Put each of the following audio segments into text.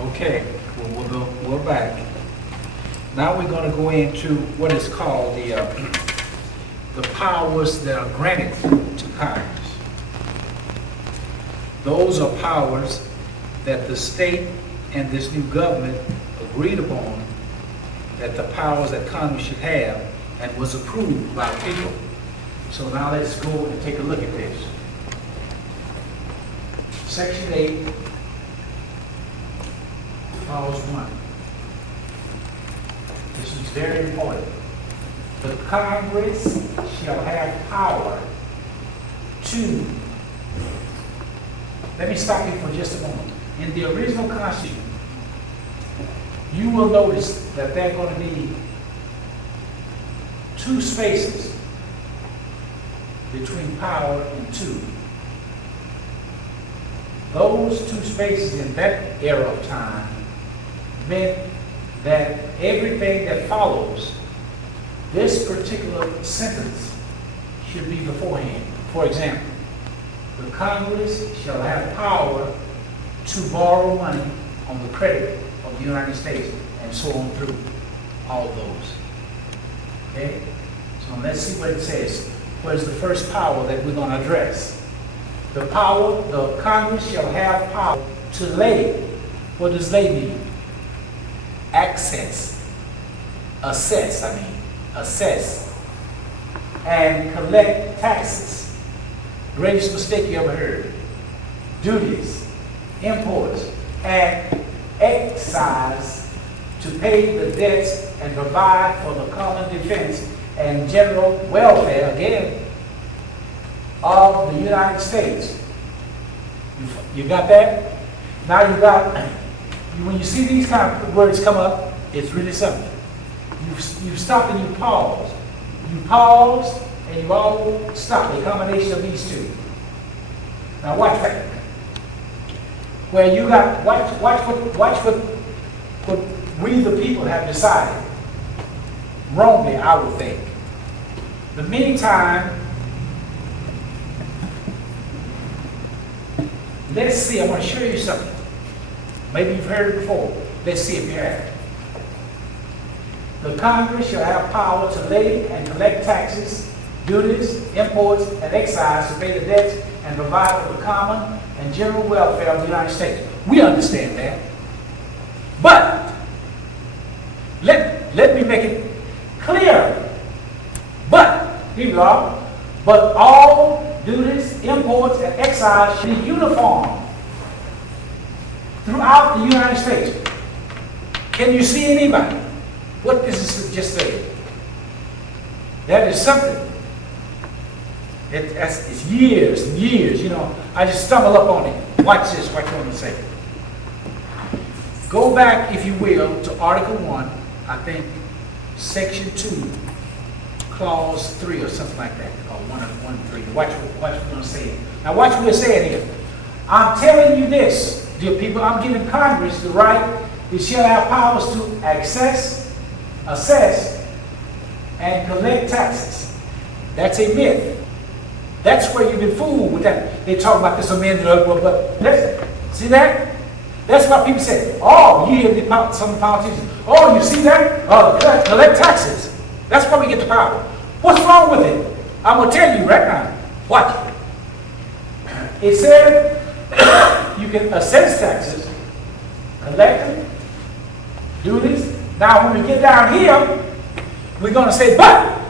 Okay, we're back. Now we're going to go into what is called the powers that are granted to Congress. Those are powers that the state and this new government agreed upon, that the powers that Congress should have, and was approved by the people. So now let's go and take a look at this. Section 8, Clause 1. This is very important. The Congress shall have power to, let me stop you for just a moment. In the original Constitution, you will notice that there are going to be two spaces between power and to. Those two spaces in that era of time meant that everything that follows this particular sentence should be beforehand. For example, the Congress shall have power to borrow money on the credit of the United States, and so on through all those. Okay? So let's see what it says. What is the first power that we're going to address? The Congress shall have power to lay. What does lay mean? Assess, and collect taxes. Greatest mistake you ever heard. Duties, imports, and excise to pay the debts and provide for the common defense and general welfare, again, of the United States. You got that? Now you got, when you see these kind of words come up, it's really something. You stop and you pause. You pause and you all stop. A combination of these two. Now watch that. Where you got, watch what we the people have decided. Wrongly, I would think. The meantime, let's see, I want to show you something. Maybe you've heard it before. Let's see if you have. The Congress shall have power to lay and collect taxes, duties, imports, and excise to pay the debts and provide for the common and general welfare of the United States. We understand that. But, let me make it clear. But, here you are. But all duties, imports, and excise should be uniform throughout the United States. Can you see anybody? What this is just saying? That is something. It's years and years, you know. I just stumble up on it. Watch this, what you want to say. Go back, if you will, to Article 1, I think, Section 2, Clause 3 or something like that, or 1-3. Watch what we're going to say. Now watch what we're saying here. I'm telling you this, dear people, I'm giving Congress the right, it shall have powers to assess, and collect taxes. That's a myth. That's where you've been fooled with that. They talk about this amendment, but listen, see that? That's what people say. Oh, you hear some politicians. Oh, you see that? Collect taxes. That's why we get the power. What's wrong with it? I'm going to tell you right now. Watch. It said you can assess taxes, collect them, do this. Now, when we get down here, we're going to say, but.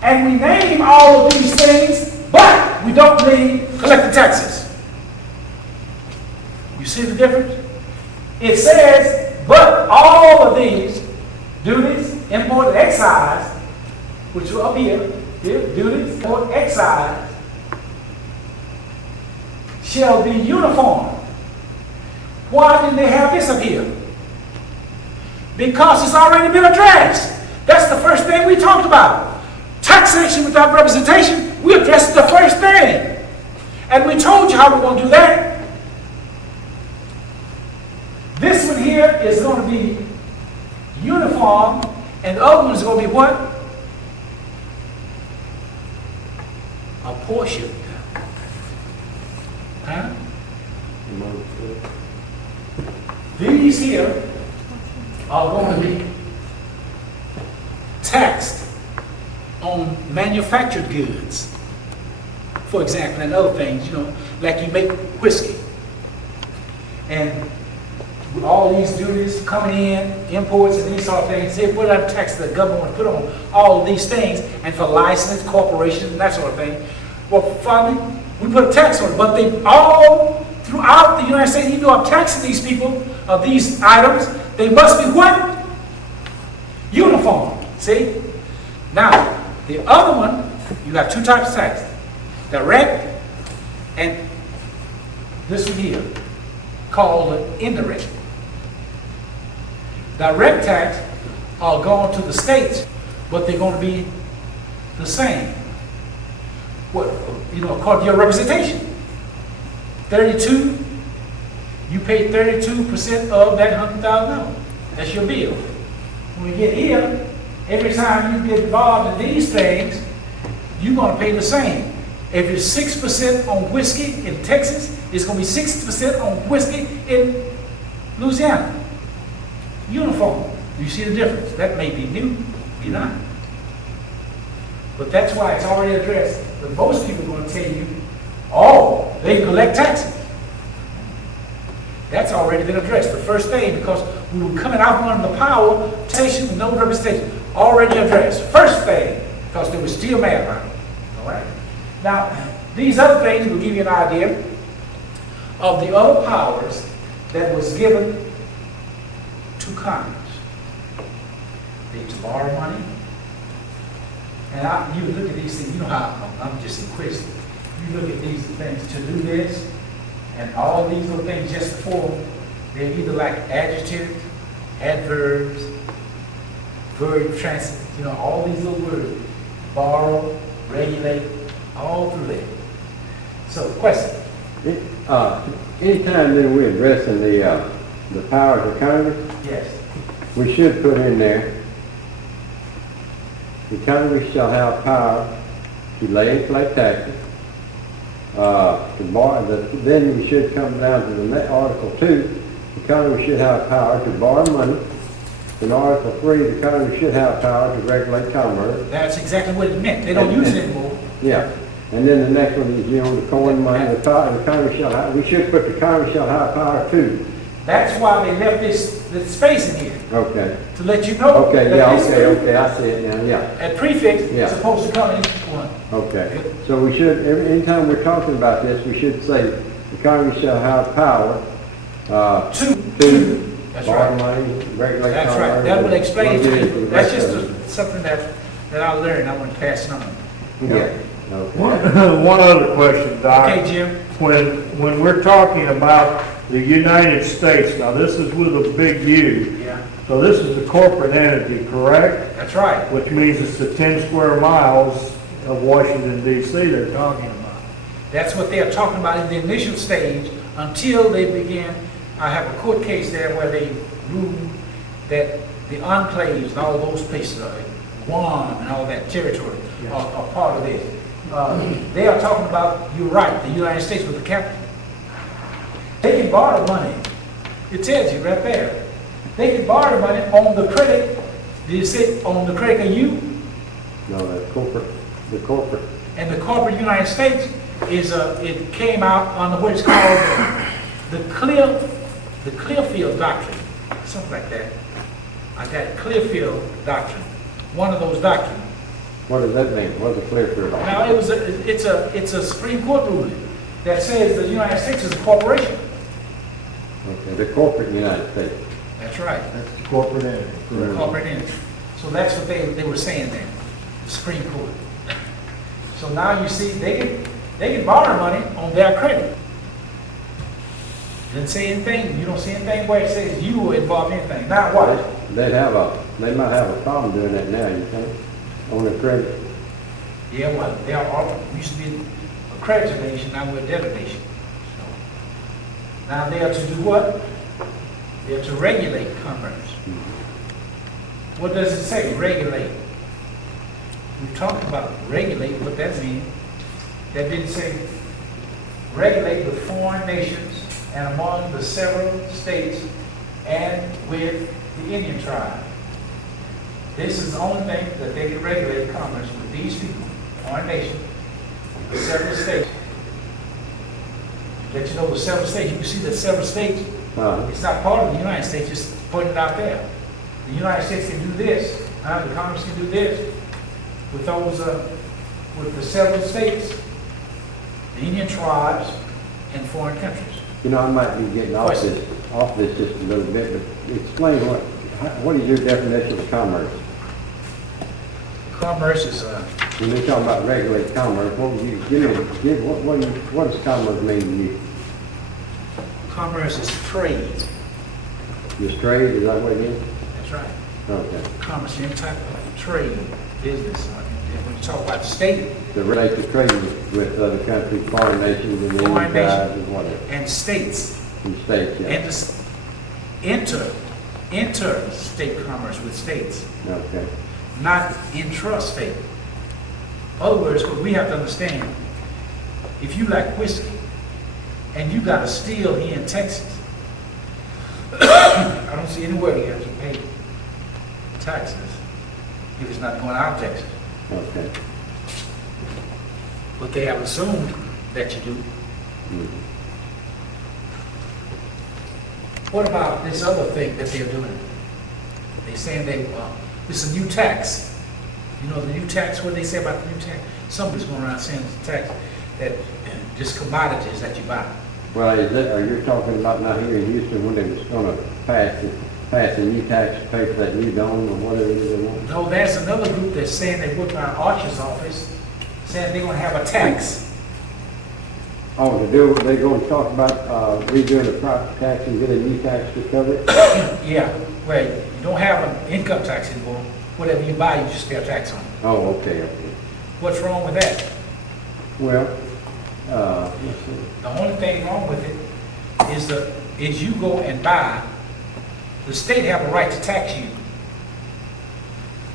And we name all of these things, but we don't collect the taxes. You see the difference? It says, but all of these duties, import, and excise, which are up here, duties, import, excise, shall be uniform. Why didn't they have this up here? Because it's already been addressed. That's the first thing we talked about. Taxation without representation, we addressed the first thing. And we told you how we're going to do that. This one here is going to be uniform, and the other one is going to be what? Apportioned. Huh? These here are going to be taxed on manufactured goods, for example, and other things, you know, like you make whiskey. And with all these duties coming in, imports and these sort of things, say what other tax the government want to put on all of these things, and for license, corporations, and that sort of thing. Well, finally, we put a tax on it, but they all throughout the United States, even though I'm taxing these people of these items, they must be what? Uniform. See? Now, the other one, you got two types of tax. Direct and this one here, called indirect. Direct tax are going to the states, but they're going to be the same. What, you know, according to your representation. 32, you pay 32% of that $100,000. That's your bill. When we get here, every time you get involved in these things, you're going to pay the same. If it's 6% on whiskey in Texas, it's going to be 6% on whiskey in Louisiana. Uniform. You see the difference? That may be new, be not. But that's why it's already addressed. But most people are going to tell you, oh, they collect taxes. That's already been addressed. The first thing, because we were coming out under the power of taxation with no representation. Already addressed. First thing, because they were still mad about it. All right? Now, these other things will give you an idea of the other powers that was given to Congress. They to borrow money. And you look at these things, you know how I'm just inquisitive. You look at these things to do this, and all these little things just before, they're either like adjectives, adverbs, verb transit, you know, all these little words. Borrow, regulate, all through there. So, question? Anytime that we're addressing the powers of Congress, Yes. we should put in there, the Congress shall have power to lay and collect taxes, to borrow, then we should come down to the Article 2, the Congress should have power to borrow money. In Article 3, the Congress should have power to regulate commerce. That's exactly what it meant. They don't use it anymore. Yeah. And then the next one is, you know, the coin money, the Congress shall have, we should put the Congress shall have power too. That's why they left this space in here. Okay. To let you know. Okay, that yeah, this okay, I see it now, yeah. At prefix, Yeah. it's supposed to come in each one. Okay. So we should, anytime we're talking about this, we should say the Congress shall have power to That's borrow right. money, regulate That's commerce. right. That would explain it to you. That's just a something that I learned. I want to pass it on. Yeah. Okay. One other question, Doc. Okay, Jim. When we're talking about the United States, now this is with a big U. Yeah. So this is the corporate entity, correct? That's right. Which means it's the 10 square miles of Washington, D.C. they're talking about. That's what they are talking about in the initial stage until they begin. I have a court case there where they ruled that the enclaves and all those places, Guam and all that territory, are part of this. They are talking about, you're right, the United States with the capital. They can borrow money. It tells you right there. They can borrow money on the credit. Did it say on the credit of you? No, the corporate. And the corporate United States is it came out on what is called the Clearfield Doctrine, something like that. I got Clearfield Doctrine, one of those doctrines. What does that mean? What's a Clearfield doctrine? Now it's a Supreme Court ruling that says the United States is a corporation. Okay, the corporate United States. That's right. That's the corporate entity. The corporate entity. So that's what they were saying there, the Supreme Court. So now you see they can borrow money on their credit. Didn't say anything. You don't see anything where it says you were involved in anything. Now what? They might have a problem doing that now, you think, on the credit. Yeah, well, they are used to be a creditor nation, now we're a debtor nation. So, now they are to do what? They are to regulate commerce. What does it say? Regulate. We talked about regulate, what that means. That didn't say regulate with foreign nations and among the several states and with the Indian tribe. This is the only thing that they can regulate commerce with these people, our nation, the several states. Let you know the several states, you can see that several states, it's not part of the United States, just putting it out there. The United States can do this, the Congress can do this, with those, with the several states, the Indian tribes, and foreign countries. You know, I might be getting off this just a little bit, but explain what is your definition of commerce? Commerce is When they talk about regulate commerce, what would you what does commerce mean to you? commerce is trade. Just trade, is that what it is? That's right. Okay. Commerce, any type of trade, business. And when you talk about the state To relate to trade with other countries, foreign nations, and Foreign Indian tribes and whatever. and states, And states, yeah. and interstate commerce with states, Okay. not intrastate. In other words, what we have to understand, if you like whiskey and you got a still here in Texas, I don't see anywhere you have to pay taxes if it's not going out of Texas. Okay. But they have assumed that you do. Mhm. What about this other thing that they're doing? They're saying it's a new tax. You know the new tax, what they say about the new tax? Somebody's going around saying it's a tax that just commodities that you buy. Well, are you talking about now here in Houston when they was gonna pass a new tax to pay for that new dome or whatever it is they want? No, there's another group that's saying they work on Archer's office, saying they're going to have a tax. Oh, they're gonna talk about, redoing the property tax and get a new tax to cover it? Yeah, where you don't have an income tax anymore. Whatever you buy, you just pay a tax on it. Oh, okay. What's wrong with that? Well, let's see. The only thing wrong with it is you go and buy, the state have a right to tax you.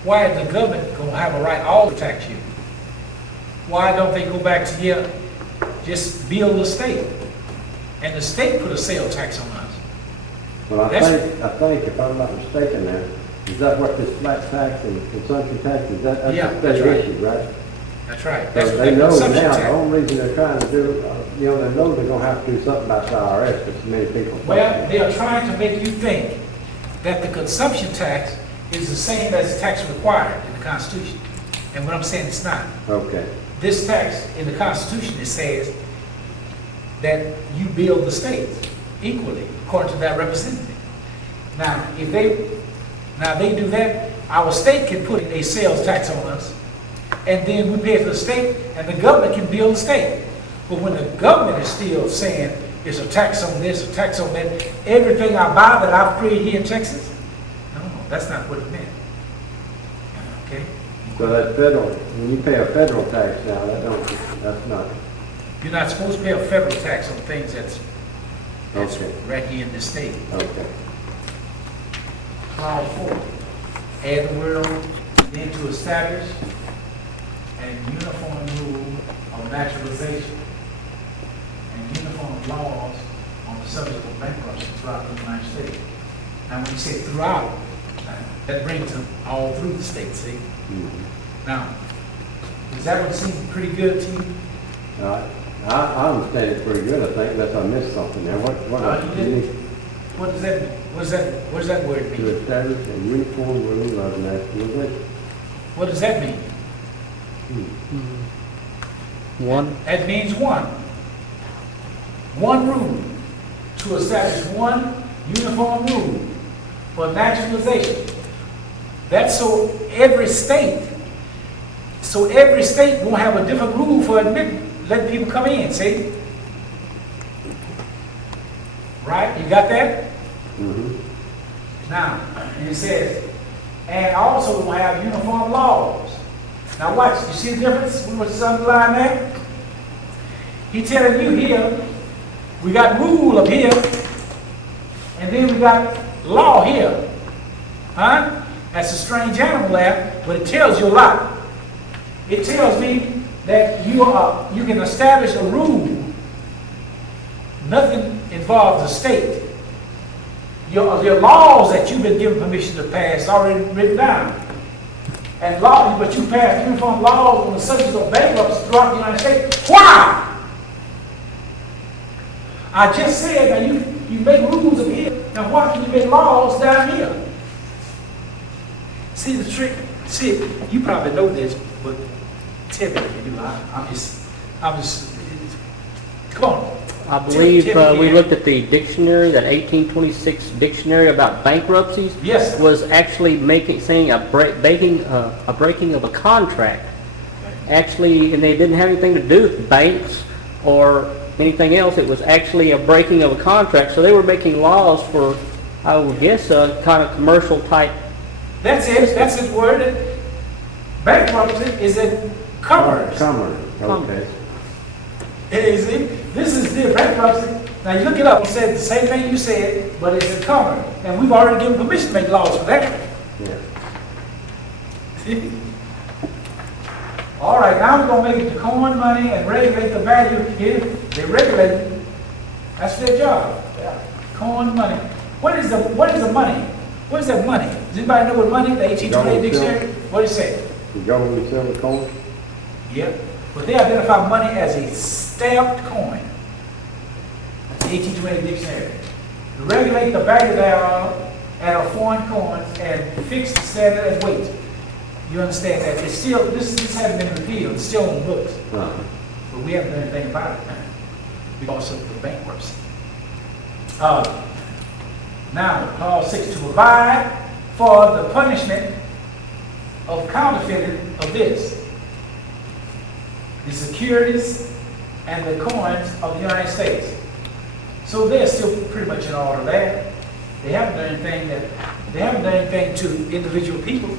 Why is the government going to have a right all to tax you? Why don't they go back to here, just bill the state? And the state put a sales tax on us. Well, I think if I'm not mistaken now, is that what this flat tax and consumption tax, that's Yeah, a that's state right. issue, right? That's right. So That's what they that know consumption now, the tax. only reason they're trying to do, they know they're gonna have to do something about the IRS, because many people. Well, they are trying to make you think that the consumption tax is the same as the tax required in the Constitution. And what I'm saying, it's not. Okay, This tax in the Constitution, it says that you bill the state equally, according to that representative. Now, if they do that, our state can put a sales tax on us, and then we pay it to the state, and the government can bill the state. But when the government is still saying it's a tax on this, a tax on that, everything I buy that I've created here in Texas, no, that's not what it meant. Okay? so that's federal, when you pay a federal tax now, that's not, You're not supposed to pay a federal tax on things that's okay, right here in the state. okay. Clause 4, add the word on, then to establish a uniform rule of naturalization and uniform laws on the subject of bankruptcy throughout the United States. Now, when you say throughout, that brings them all through the state, see? Mhm. Now, does that one seem pretty good to you? I understand it pretty good, I think, unless I missed something there. What You didn't? What does that mean? What does that word to mean? establish a uniform rule of nationalization. What does that mean? One. That means one. One rule. To establish one uniform rule for naturalization. That's so every state won't have a different rule for letting people come in, see? Right? You got that? Mm-hmm. Now, and it says, and also will have uniform laws. Now watch, you see the difference? We were underlined there? He telling you here, we got rule up here, and then we got law here. Huh? That's a strange animal there, but it tells you a lot. It tells me that you can establish a rule. Nothing involves the state. your laws that you've been given permission to pass already written down. And law, but you pass uniform laws on the subject of bankruptcy throughout the United States. Why? I just said that you make rules up here. Now why can you make laws down here? See the trick? See, you probably know this, but tell me if you do. I'm just, come on. I believe Tell me we again. looked at the dictionary, that 1826 dictionary about bankruptcies. Yes. Was actually saying a breaking of a contract. Actually, and they didn't have anything to do with banks or anything else. It was actually a breaking of a contract. So they were making laws for, I would guess, a kind of commercial type. That's it. That's his word. Bankruptcy is in commerce. Commerce, okay. Is it? This is the bankruptcy. Now you look it up. It said the same thing you said, but it's in commerce. And we've already given permission to make laws for that. Yeah. All right, now we're going to make it to coin money and regulate the value here. They regulate it. That's their job. Coin money. What is the money? What is that money? Does anybody know what money? The 1828 dictionary? What does it say? The government silver coin? Yeah. But they identify money as a stamped coin. That's the 1828 dictionary. To regulate the value thereof and of foreign coins and fix the standard and weight. You understand that? It's still, this hasn't been repealed. It's still on the books. Uh-huh. But we haven't done anything about it because of the bankruptcy. Now, clause 6, to provide for the punishment of counterfeiting of this, the securities and the coins of the United States. So they're still pretty much in order there. They haven't done anything to individual people.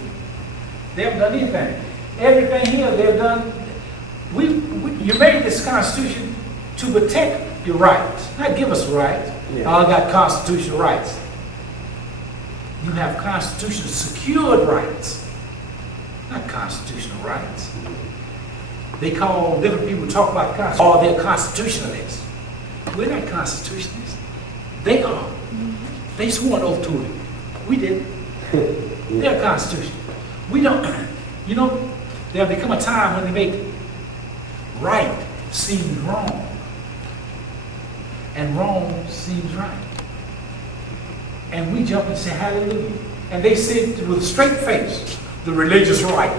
They haven't done anything. Everything here they've done. You made this Constitution to protect your rights, not give us rights. Yeah. I got constitutional rights. You have constitutional secured rights, not constitutional rights. They call different people talk about Constitution. Oh, they're constitutionalists. We're not constitutionalists. They are. They swore an oath to it. We didn't. They're constitutional. We don't. You know, there'll become a time when they make right seem wrong, and wrong seems right. And we jump and say hallelujah. And they say with a straight face, the religious right.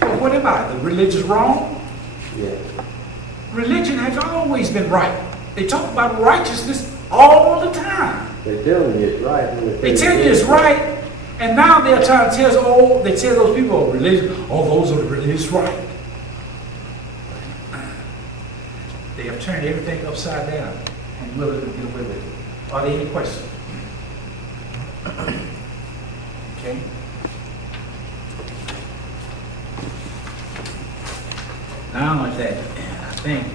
Well, what am I? The religious wrong? Yeah. Religion has always been right. They talk about righteousness all the time. They tell you it's right. They tell you it's right, and now they're trying to tell us, oh, they tell those people, oh, religion, oh, those are the religious right. They have turned everything upside down and willing to get away with it. Are there any questions? Okay. Now if that, I think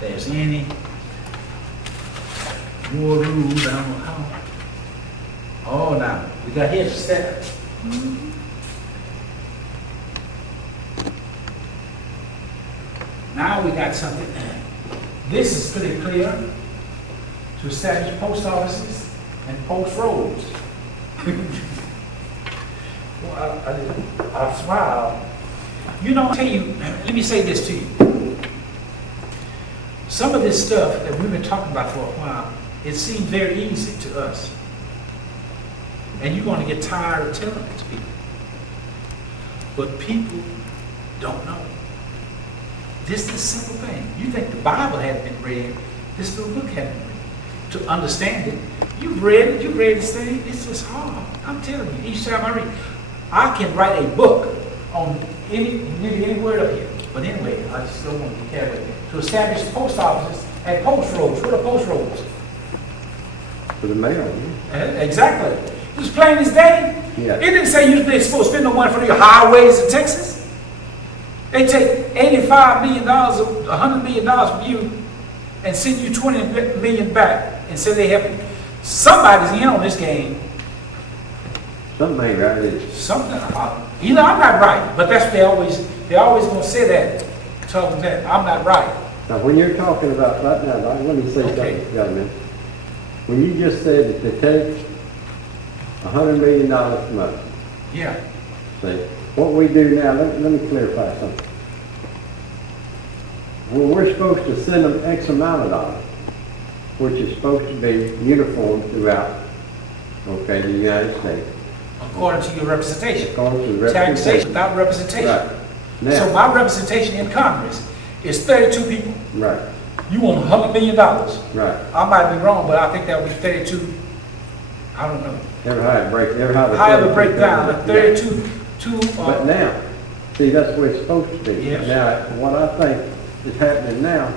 there's any more rules, I don't know how. Oh, now, we got here to step. Now we got something. This is pretty clear. To establish post offices and post roads. Well, I smile. You know, I'll tell you, let me say this to you. Some of this stuff that we've been talking about for a while, it seems very easy to us. And you're going to get tired of telling it to people. But people don't know. This is a simple thing. You think the Bible hadn't been read, this little book hadn't been read. To understand it, you've read this thing, it's just hard. I'm telling you, each time I read, I can write a book on any word up here. But anyway, I just don't want to be carried away. To establish post offices and post roads. What are post roads? For the mail, yeah. Exactly. It's plain as day. Yeah. It didn't say you're supposed to spend no money for your highways in Texas. They take $85 million or $100 million from you and send you $20 million back and say they help you. Somebody's in on this game. Something ain't right, is it? Something. You know, I'm not right, but that's they always gonna say that. Tell them that I'm not right. Now, when you're talking about, right now, let me say Okay. something, young man. When you just said that they take $100 million from us. Yeah. See, what we do now, let me clarify something. Well, we're supposed to send them X amount of dollars, which is supposed to be uniform throughout, okay, the United States. According to your representation. According to the Taxation representation. without representation. Right. So Now, my representation in Congress is 32 people. right, You want $100 million. right. I might be wrong, but I think that would be 32, I don't know. However However break down, but 32, But now, see, that's the way it's supposed to be. Yes. Now, what I think is happening now,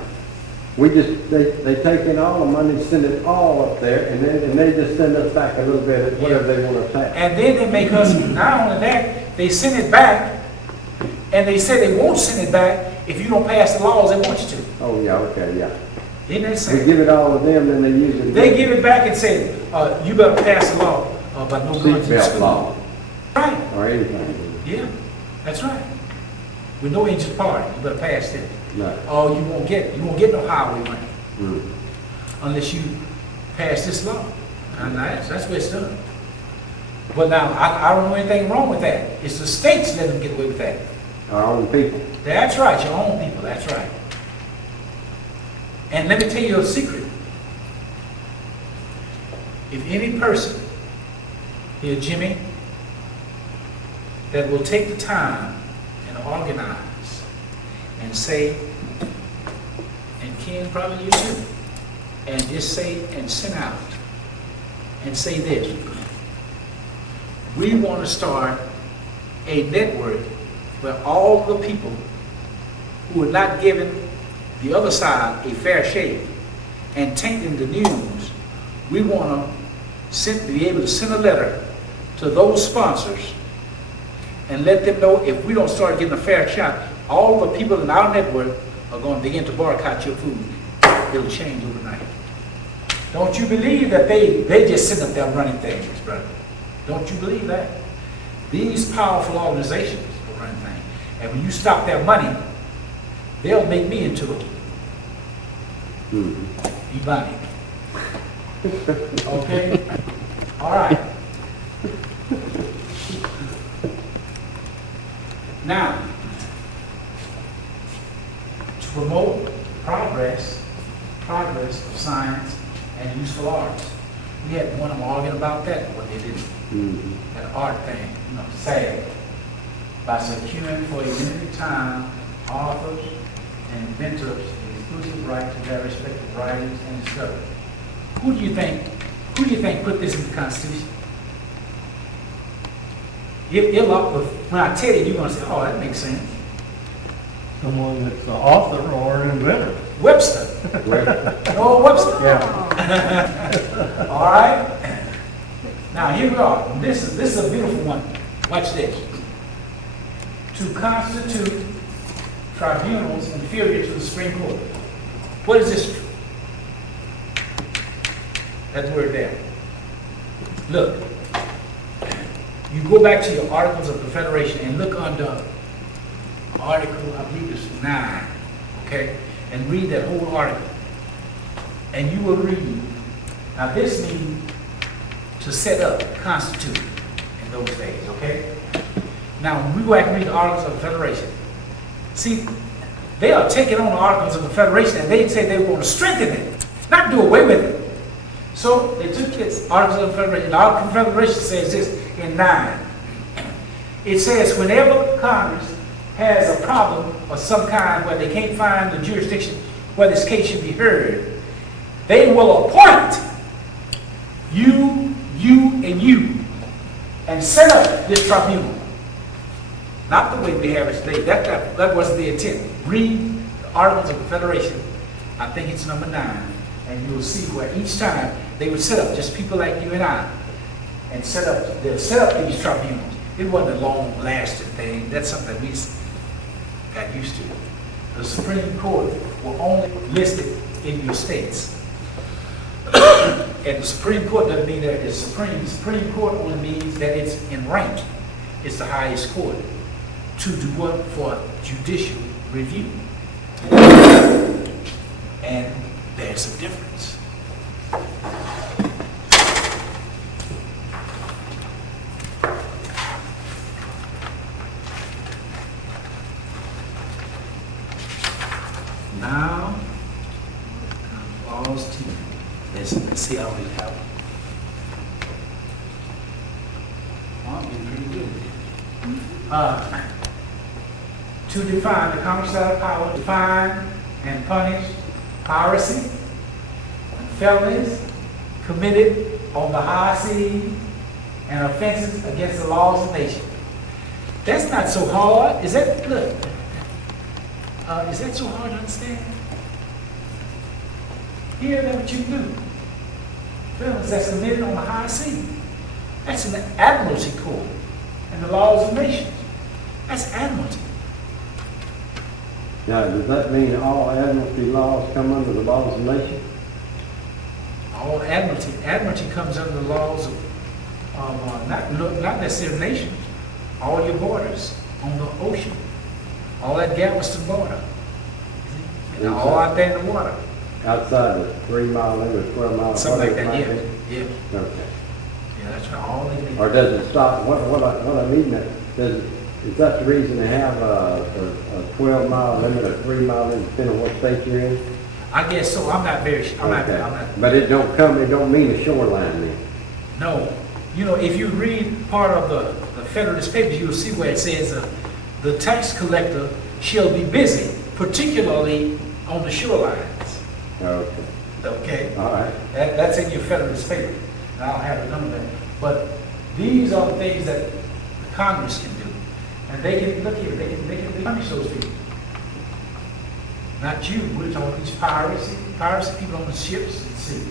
they take in all the money, send it all up there, and they just send us back a little bit of whatever they want to tax. and then they make us, not only that, they send it back, and they say they won't send it back if you don't pass the laws they want you to. Oh, yeah, okay, yeah. Didn't they We say? give it all to them, then they use it. They give it back and say, you better pass the law about no guns in Seatbelt school. law, Right, or anything. yeah, that's right. With no injured party, you better pass it. Right. Oh, you won't get no highway money Mm. unless you pass this law. And that's where it's done. But now, I don't know anything wrong with that. It's the states let them get away with that. Our own people. That's right, your own people, that's right. And let me tell you a secret. If any person, here Jimmy, that will take the time and organize and say, and Ken probably you too, and just say and send out and say this, we want to start a network where all the people who are not giving the other side a fair shake and tainting the news, we want to be able to send a letter to those sponsors and let them know if we don't start getting a fair shot, all the people in our network are going to begin to boycott your food. It'll change overnight. Don't you believe that they just sit up there running things, brother? Don't you believe that? These powerful organizations will run things. And when you stop their money, they'll make me into it. Ebonic. Okay? All right. Now, to promote progress of science and useful arts. We had one of them arguing about that, what they did. That art thing, sad. By securing for a limited time authors and inventors the exclusive right to their respective writings and discoveries. Who do you think put this in the Constitution? When I tell you, you're going to say, oh, that makes sense. Someone that's the author or an inventor. Webster. No, Webster. Yeah. All right? Now, here we are. This is a beautiful one. Watch this. To constitute tribunals inferior to the Supreme Court. What is this? That word there. Look. You go back to your Articles of Confederation and look under Article, I believe it's 9, okay? And read that whole article. And you will read, now this means to set up, constitute in those days, okay? Now, when we go back and read the Articles of Confederation, see, they are taking on the Articles of Confederation and they say they want to strengthen it, not do away with it. So they took this Articles of Confederation. The Articles of Confederation says this in 9. It says whenever Congress has a problem of some kind where they can't find the jurisdiction where this case should be heard, they will appoint you, and you, and set up this tribunal. Not the way we have it today. That wasn't the intent. Read the Articles of Confederation. I think it's number 9, and you'll see where each time they would set up just people like you and I, and they'll set up these tribunals. It wasn't a long-lasting thing. That's something that we got used to. The Supreme Court will only list it in your states. And the Supreme Court doesn't mean that it's supreme. The Supreme Court only means that it's in rank. It's the highest court. To do what? For judicial review. And there's a difference. to define the Congress shall have power to define and punish piracy and felonies committed on the high seas and offenses against the laws of the nation. That's not so hard. Is that, look, is that so hard to understand? Here, that's what you do. Felonies that's committed on the high sea. That's an admiralty court and the laws of nations. That's admiralty. Now, does that mean all admiralty laws come under the laws of nations? All admiralty. Admiralty comes under the laws of not necessarily nations. All your borders on the ocean. All that Galveston border. And all out there in the water. Outside the 3 mile limit, 12 mile. Something like that, might yeah. be? Yeah. Okay. Yeah, that's right. All they need. Or does it stop, what I mean, is that the reason they have a 12 mile limit, a 3 mile limit, depending on what state you're in? I guess so. I'm not very, I'm Okay. not. But it don't mean the shoreline then? No. You know, if you read part of the Federalist Papers, you'll see where it says the tax collector shall be busy, particularly on the shorelines. Okay, Okay? all right. That's in your Federalist paper. And I don't have the number there. But these are the things that the Congress can do. And they can, look here, they can punish those people. Not you, we're talking these piracy people on the ships at sea.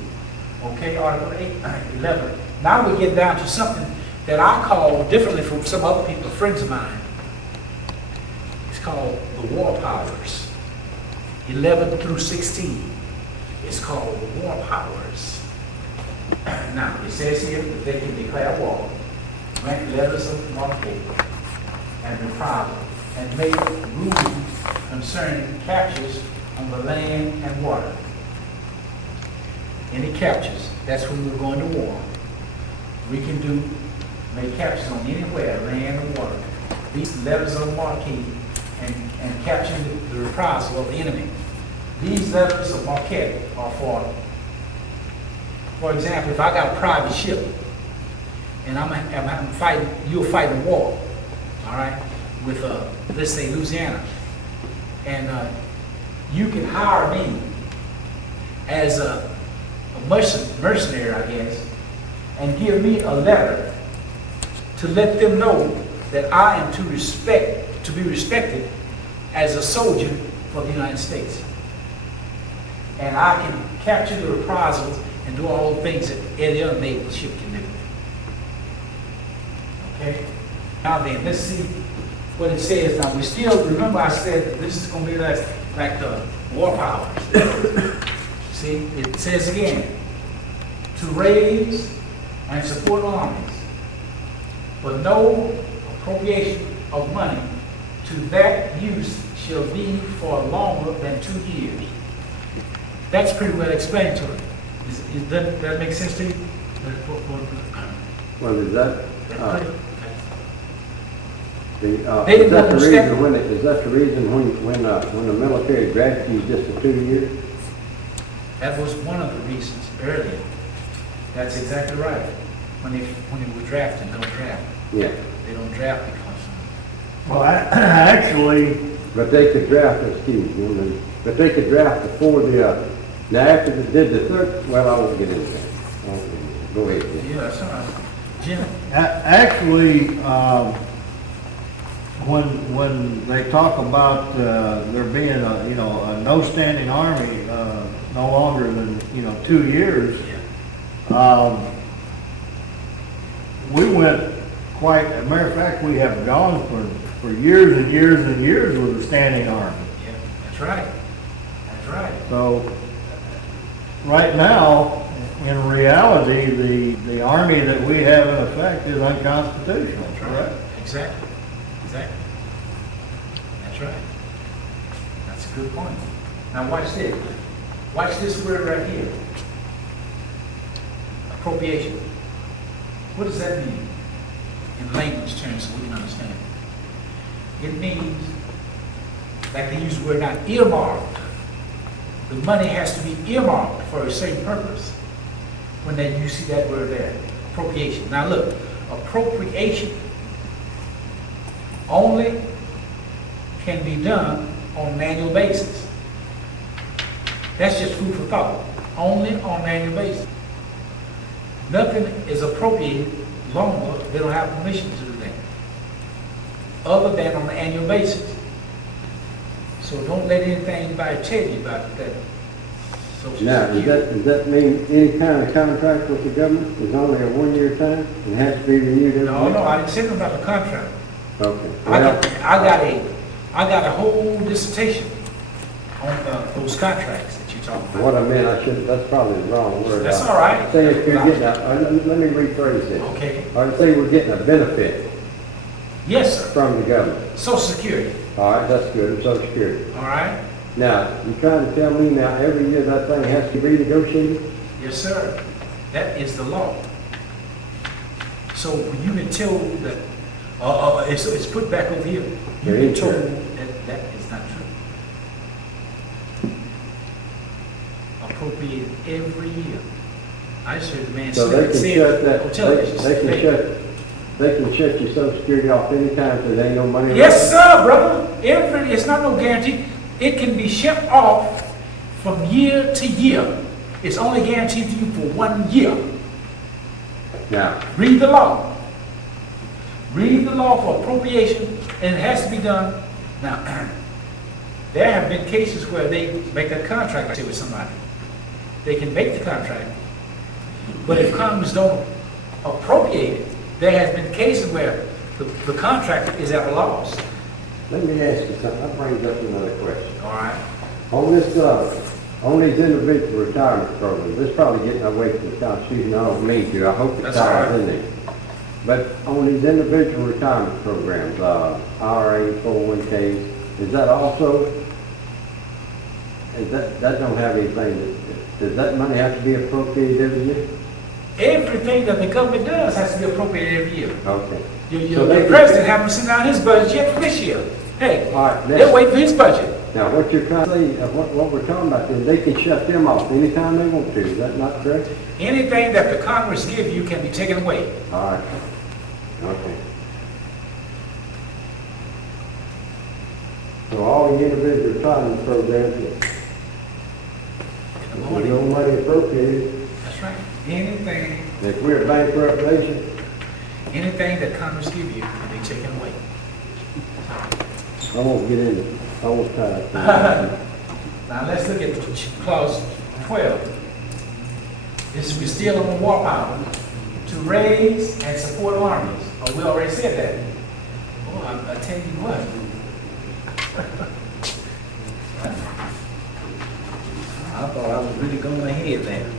Okay, Article 11. Now we get down to something that I call differently from some other people, friends of mine. It's called the war powers. 11 through 16. It's called the war powers. Now, it says here that they can declare war, grant letters of marque and reprisal, and make rules concerning captures on the land and water. Any captures, that's when we're going to war. We can make captures on anywhere, land or water. These letters of marque and capture the reprisal of the enemy. These letters of marque are for example, if I got a private ship and I'm fighting, you're fighting a war, all right, with let's say Louisiana, and you can hire me as a mercenary, I guess, and give me a letter to let them know that I am to be respected as a soldier for the United States. And I can capture the reprisals and do all the things that any other naval ship can do. Okay? Now then, let's see what it says. Now, we still, remember I said that this is going to be like the war powers. See, it says again, to raise and support armies, but no appropriation of money to that use shall be for longer than 2 years. That's pretty well explained to it. That make sense to you? Well, is that, They didn't understand. is that the reason when the military drafted you just for 2 years? That was one of the reasons earlier. That's exactly right. When they were drafting, don't draft. Yeah. They don't draft because Well, actually, But they could draft, but they could draft before now after they did the third, well, I won't get into that. Okay, go ahead. Jim. yeah, that's all right. Jim, actually, when they talk about there being a no standing army no longer than 2 years, we went quite. As a matter of fact, we have gone for years and years and years with a standing army. yeah, that's right. That's right. So right now, in reality, the army that we have in effect is unconstitutional. That's right. Exactly. Exactly. That's right. That's a good point. Now watch this. Watch this word right here. Appropriation. What does that mean in layman's terms so we can understand it? It means, like they use the word now, earmarked. The money has to be earmarked for a certain purpose. When you see that word there, appropriation. Now look, appropriation only can be done on an annual basis. That's just food for thought. Only on an annual basis. Nothing is appropriated longer. They don't have permission to do that, other than on an annual basis. So don't let anything anybody tell you about that. Social Now, Security. does that mean any kind of contract with the government is only a one-year time? It has to be renewed every No, year? I didn't say nothing about the contract. Okay. I Well, got a whole dissertation on those contracts that you talking about. what I meant, that's probably the wrong word. That's all right. Say if you're getting let me rephrase this. Okay. Or say we're getting a benefit Yes, sir. from the government. Social Security. All right, that's good, Social Security. All right. Now, you trying to tell me now every year that thing has to be negotiated? Yes, sir. That is the law. So when you've been told that, it's put back over here. You've been told that is not true. Appropriated every year. I just heard the man So they can say shut it that, on television. they can shut your Social Security off anytime because there ain't no money. Yes, sir, brother. It's not no guarantee. It can be shut off from year to year. It's only guaranteed to you for 1 year. Now, Read the law. Read the law for appropriation, and it has to be done. Now, there have been cases where they make a contract like that with somebody. They can make the contract, but if Congress don't appropriate it, there has been cases where the contract is at a loss. let me ask you something. That brings up another question. All right? On this, on these individual retirement programs, this is probably getting away from the Constitution. I don't mean to. I hope it's That's all right. all in there. But on these individual retirement programs, IRA, 401ks, is that also, that don't have anything, does that money have to be appropriated every year? Everything that the government does has to be appropriated every year. Okay. The president hasn't sent out his budget yet for this year. Hey, All right, they'll wait for his budget. Now, what you're trying to say, what we're talking about is they can shut them off anytime they want to. Is that not correct? Anything that the Congress give you can be taken away. All right. Okay. So all the individual retirement programs, In the if there's morning. no money appropriated, That's right. Anything if we're a bankrupt nation, that Congress give you can be taken away. I won't get into it. I won't try to. Now let's look at clause 12. We're still on the war power to raise and support armies. Oh, we already said that. Oh, I tell you what. I thought I was really going ahead there.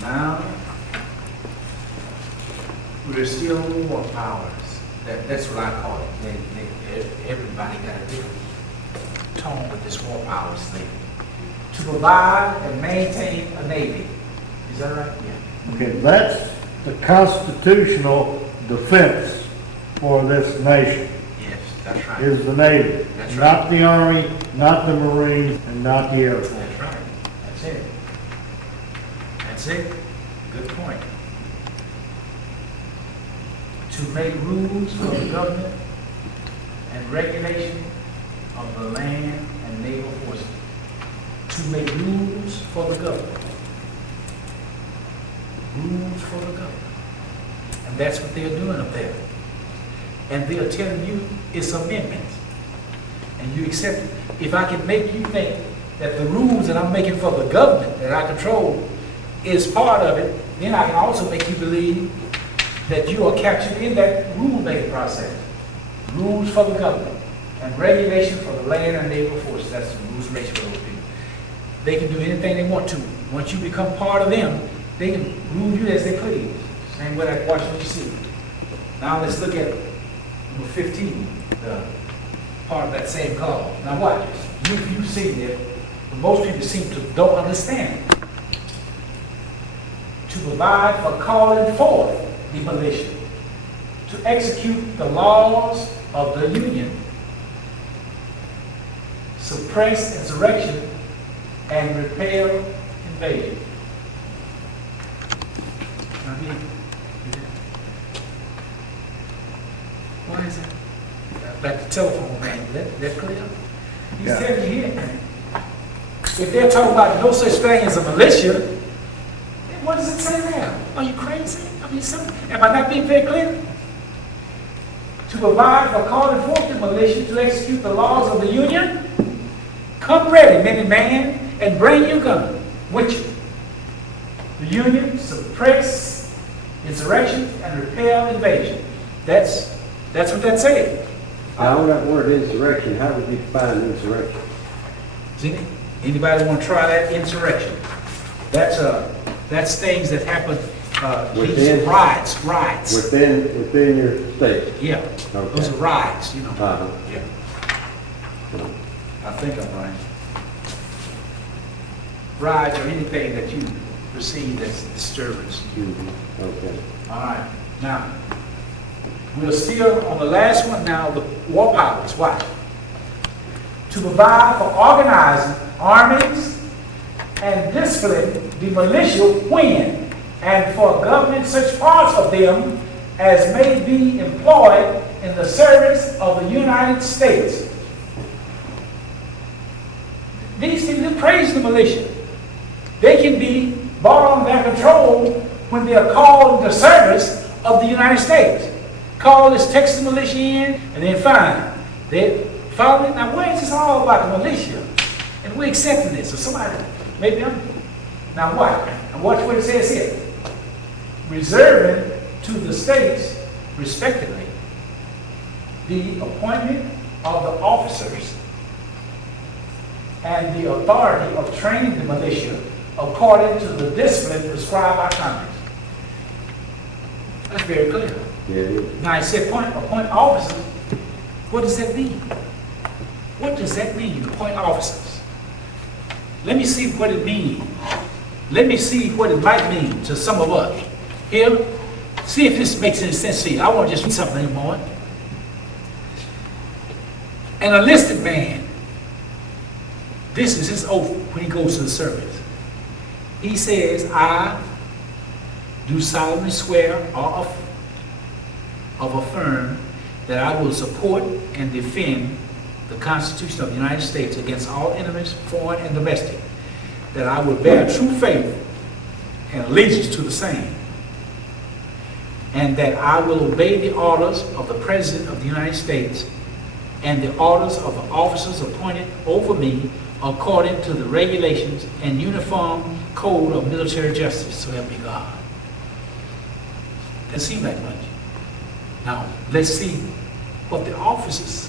Now, we're still war powers. That's what I call it. Everybody got a different tone with this war powers thing. To provide and maintain a navy. Is that right? Yeah. Okay, that's the constitutional defense for this nation, Yes, that's right. is the Navy. That's right. Not the Army, not the Marines, and not the Air Force. That's right. That's it. That's it. Good point. To make rules for the government and regulation of the land and naval forces. To make rules for the government. Rules for the government. And that's what they're doing up there. And they're telling you it's amendments. And you accept it. If I can make you think that the rules that I'm making for the government that I control is part of it, then I can also make you believe that you are captured in that rule-making process. Rules for the government and regulation for the land and naval forces. That's the rules and regulations for those people. They can do anything they want to. Once you become part of them, they can rule you as they please. Same way like Washington, D.C. Now let's look at number 15, the part of that same clause. Now watch this. You've seen it, but most people seem to don't understand it. To provide for calling forth the militia, to execute the laws of the Union, suppress insurrection, and repel invasion. Why is that? Like the telephone man, that clear? He's Yeah. telling you here. If they're talking about no such thing as a militia, then what does it say there? Are you crazy? I mean, am I not being very clear? To provide for calling forth the militia to execute the laws of the Union, come ready, men and man, and bring your gun with you. The Union suppress insurrection and repel invasion. That's what that said. Now, on that word insurrection, how would you define insurrection? See, anybody want to try that? Insurrection. That's things that happen. Within- Riots. Within your state? Yeah. Okay. Those are riots, you know. Uh-huh. Yeah. I think I'm right. Riots or anything that you perceive as disturbance. Okay. All right. Now, we're still on the last one now, the war powers. Watch. To provide for organizing armies and discipline the militia when and for governing such parts of them as may be employed in the service of the United States. These things, they praise the militia. They can be brought under their control when they are called into service of the United States. Call this Texas militia in, and then fine. They follow it. Now, where is this all about the militia? And we're accepting this. So somebody, maybe I'm. Now what? And watch what it says here. Reserving to the states, respectively, the appointment of the officers and the authority of training the militia according to the discipline prescribed by Congress. That's very clear. Yeah, it is. Now, I said appoint officers. What does that mean? What does that mean, appoint officers? Let me see what it means. Let me see what it might mean to some of us. Here, see if this makes any sense to you. I want to just read something anymore. An enlisted man, this is his oath when he goes to the service. He says, I do solemnly swear or affirm that I will support and defend the Constitution of the United States against all enemies, foreign and domestic, that I will bear true faith and allegiance to the same, and that I will obey the orders of the President of the United States and the orders of the officers appointed over me according to the regulations and uniform code of military justice, so help me God. Doesn't seem like much. Now, let's see what the officers,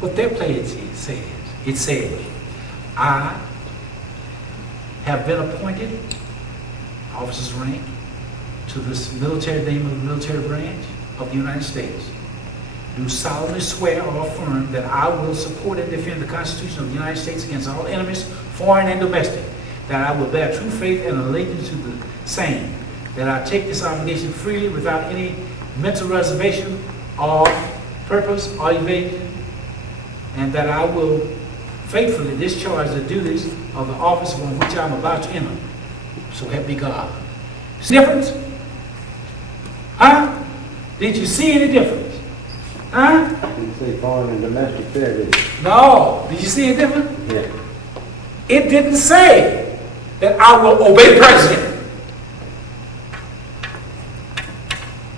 what their pledge says. It says, I have been appointed, officer's rank, to this military name of the military branch of the United States. Do solemnly swear or affirm that I will support and defend the Constitution of the United States against all enemies, foreign and domestic, that I will bear true faith and allegiance to the same, that I take this obligation freely without any mental reservation or purpose or evasion, and that I will faithfully discharge the duties of the office on which I'm about to enter. So help me God. Difference? Huh? Did you see any difference? Huh? Didn't say foreign and domestic there, did it? No. Did you see any difference? Yeah. It didn't say that I will obey the president.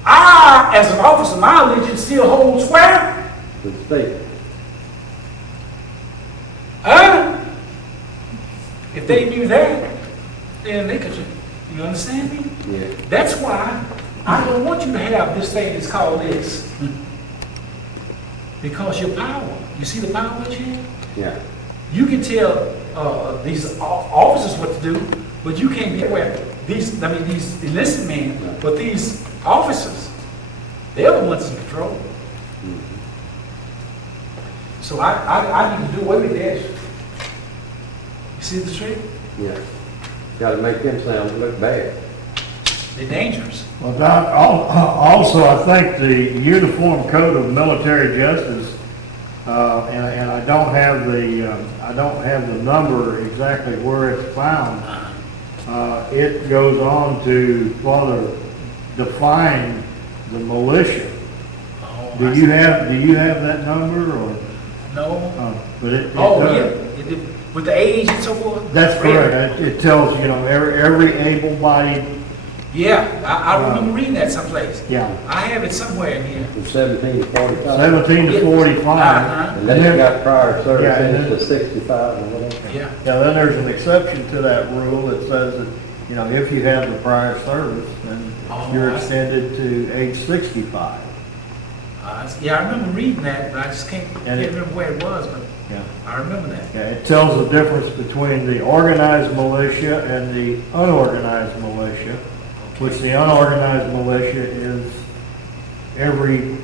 I, as an officer, my allegiance still holds where? To the state. Huh? If they knew that, then they could, you understand me? Yeah. That's why I don't want you to have this thing that's called this. Because your power, you see the power that you have? Yeah. You can tell these officers what to do, but you can't get where these enlisted men, but these officers, they're the ones in control. So I need to do away with that. You see the trick? Yeah. Got to make them sound look bad. They're dangerous. Well, Doc, also, I think the Uniform Code of Military Justice And I don't have the number exactly where it's found. It goes on to further define the militia. Oh, Do you have that number, or? No? But it Oh, does. yeah. With the age and so forth? That's correct. It tells, every able-bodied, Yeah, I remember reading that someplace. yeah, I have it somewhere in here. From 17 to 45. 17 to 45. Uh-huh. And then you got prior Yeah, service and into then- 65 or whatever. Yeah. Now, then there's an exception to that rule that says that, if you have the prior service, then Oh, you're I see. extended to age 65. Yeah, I remember reading that, but I just can't remember where it was, but Yeah. I remember that. Yeah, it tells the difference between the organized militia and the unorganized militia, which the unorganized militia is every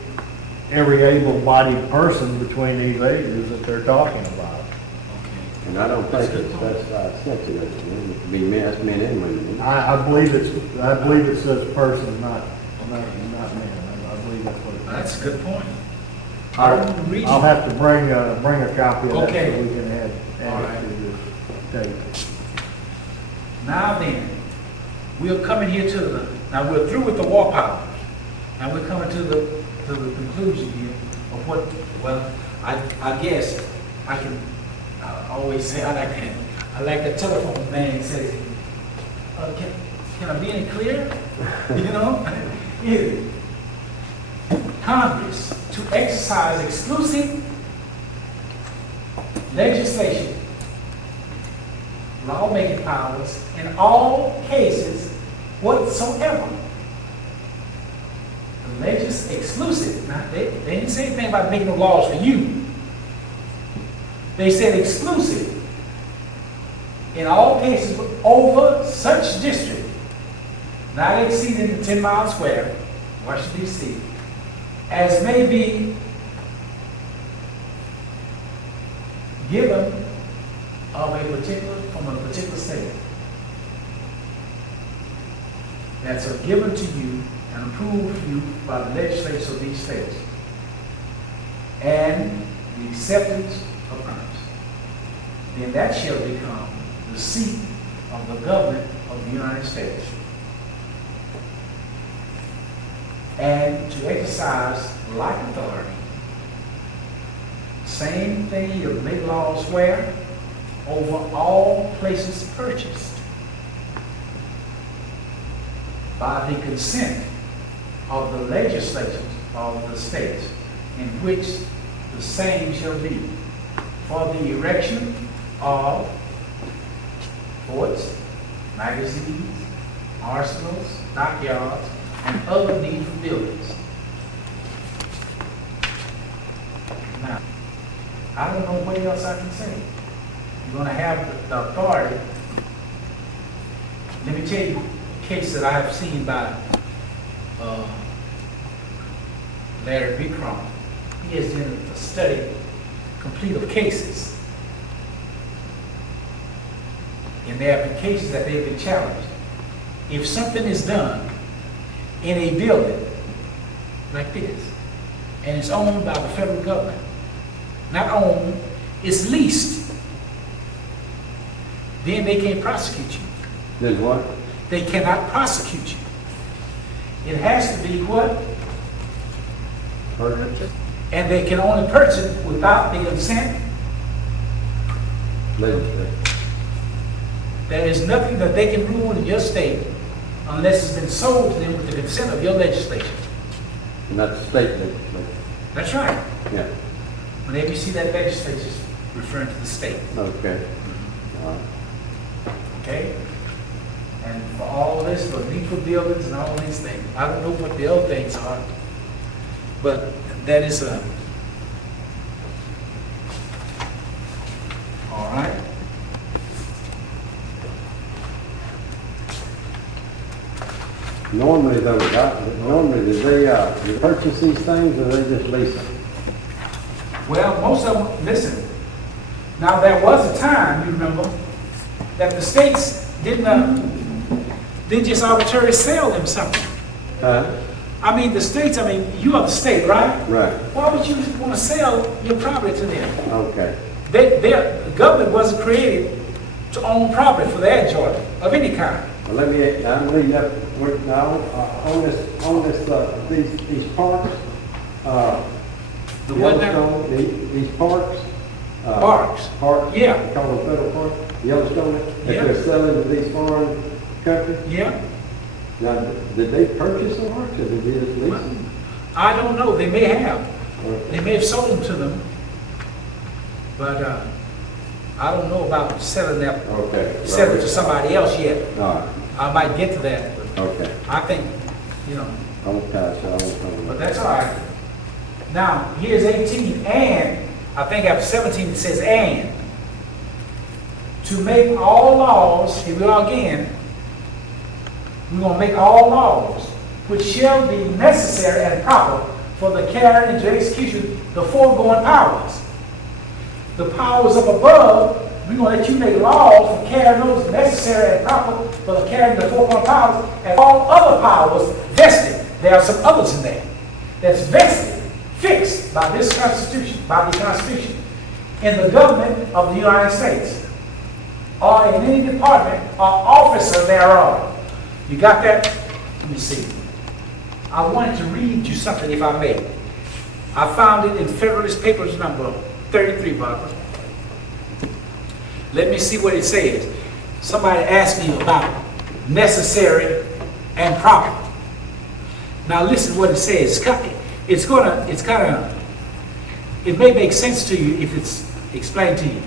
able-bodied person between these ages that they're talking about. Okay. And I don't think it's specified sex, it could be men and women. I believe it says person, not man. I believe that's what it That's says. a good point. I remember reading. I'll have to bring a copy of that Okay. so we can All add right. it to this tape. Now then, we're coming here now we're through with the war powers. Now we're coming to the conclusion here of what, well, I guess I can always say, I like the telephone man says, can I be any clearer? Is Congress to exercise exclusive legislation, lawmaking powers in all cases whatsoever. The exclusive. Now, they didn't say anything about making no laws for you. They said exclusive in all cases over such district, not exceeding the 10 mile square, Washington, D.C., as may be given from a particular state. That's given to you and approved to you by the legislatures of these states. And the acceptance of Congress. Then that shall become the seat of the government of the United States. And to exercise like authority, same thing, you make laws where? Over all places purchased by the consent of the legislatures of the states in which the same shall be for the erection of forts, magazines, arsenals, dockyards, and other needful buildings. Now, I don't know what else I can say. You're going to have the authority. Let me tell you a case that I have seen by Larry Bickron. He has done a study complete of cases. And there have been cases that they've been challenged. If something is done in a building like this, and it's owned by the federal government, not owned, it's leased, then they can't prosecute you. Then what? They cannot prosecute you. It has to be what? Purchase? And they can only purchase it without the consent. Legislature. There is nothing that they can rule in your state unless it's been sold to them with the consent of your legislature. And that's state legislature. That's right. Yeah, Whenever you see that legislature, it's referring to the state. okay. All right. Okay? And for all this, for needful buildings and all these things, I don't know what the other things are, but that is all right. Normally though, do they purchase these things or they just lease them? Well, most of them, listen, now there was a time, you remember, that the states didn't just arbitrarily sell them something. I mean, the states, I mean, you are the state, right? Right, Why would you want to sell your property to them? okay. The government wasn't created to own property for their enjoyment of any kind. Well, let me, I'm leading up, now, on this, these parks, The what now? Yellowstone, these parks. Parks. Parks. Yeah. They call them federal parks, Yellowstone, that Yeah. they're selling to these foreign countries. Yeah, Now, did they purchase the parks or did they just lease them? I don't know, they may have. Or- They may have sold them to them, but I don't know about selling them, Okay. selling it to somebody else yet. All right, I might get to that, but okay. I think, you know, I won't pass it, I won't come. but that's all right. Now, here's 18, and, I think after 17 it says and. To make all laws, here we are again, we're going to make all laws which shall be necessary and proper for the carrying into execution the foregoing powers. The powers up above, we're going to let you make laws for carrying those necessary and proper for the carrying the foregoing powers, and all other powers vested. There are some others in there that's vested, fixed by this Constitution, by the Constitution, in the government of the United States, or in any department or officer thereof. You got that? Let me see. I wanted to read you something, if I may. I found it in Federalist Papers number 33, Barbara. Let me see what it says. Somebody asked me about necessary and proper. Now listen to what it says. It may make sense to you if it's explained to you.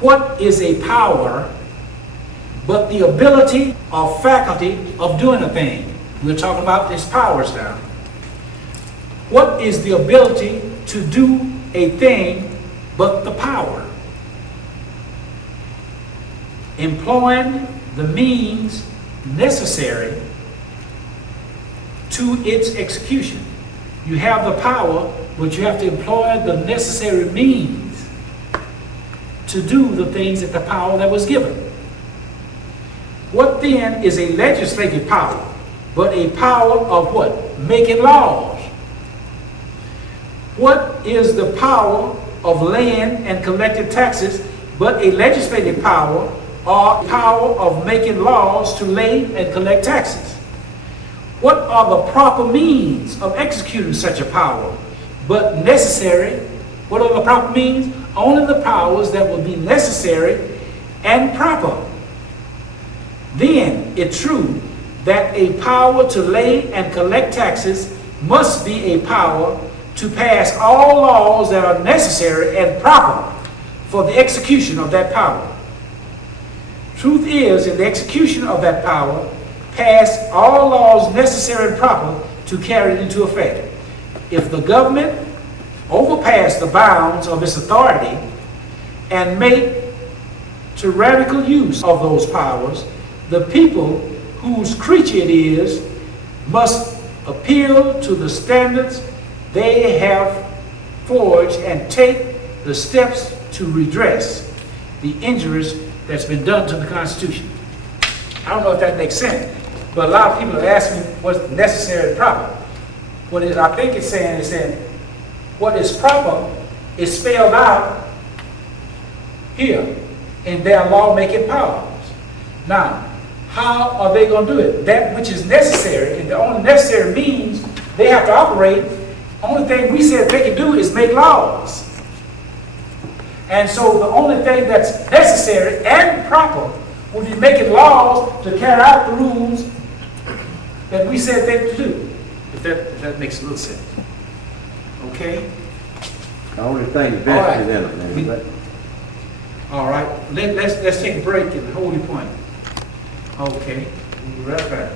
What is a power but the ability or faculty of doing a thing? We're talking about these powers now. What is the ability to do a thing but the power? Employing the means necessary to its execution. You have the power, but you have to employ the necessary means to do the things that the power that was given. What then is a legislative power but a power of what? Making laws. What is the power of laying and collecting taxes but a legislative power or power of making laws to lay and collect taxes? What are the proper means of executing such a power but necessary? What are the proper means? Only the powers that will be necessary and proper. Then it's true that a power to lay and collect taxes must be a power to pass all laws that are necessary and proper for the execution of that power. Truth is, in the execution of that power, pass all laws necessary and proper to carry it into effect. If the government overpass the bounds of its authority and make tyrannical use of those powers, the people whose creature it is must appeal to the standards they have forged and take the steps to redress the injuries that's been done to the Constitution. I don't know if that makes sense, but a lot of people have asked me what's necessary and proper. What is, I think it's saying what is proper is spelled out here in their law-making powers. Now, how are they going to do it? That which is necessary, and the only necessary means they have to operate, only thing we said they can do is make laws. And so the only thing that's necessary and proper would be making laws to carry out the rules that we said they could do. If that makes a little sense. Okay? The only thing vested in it, man, but All right. Let's take a break and hold your point. Okay. We'll be right back.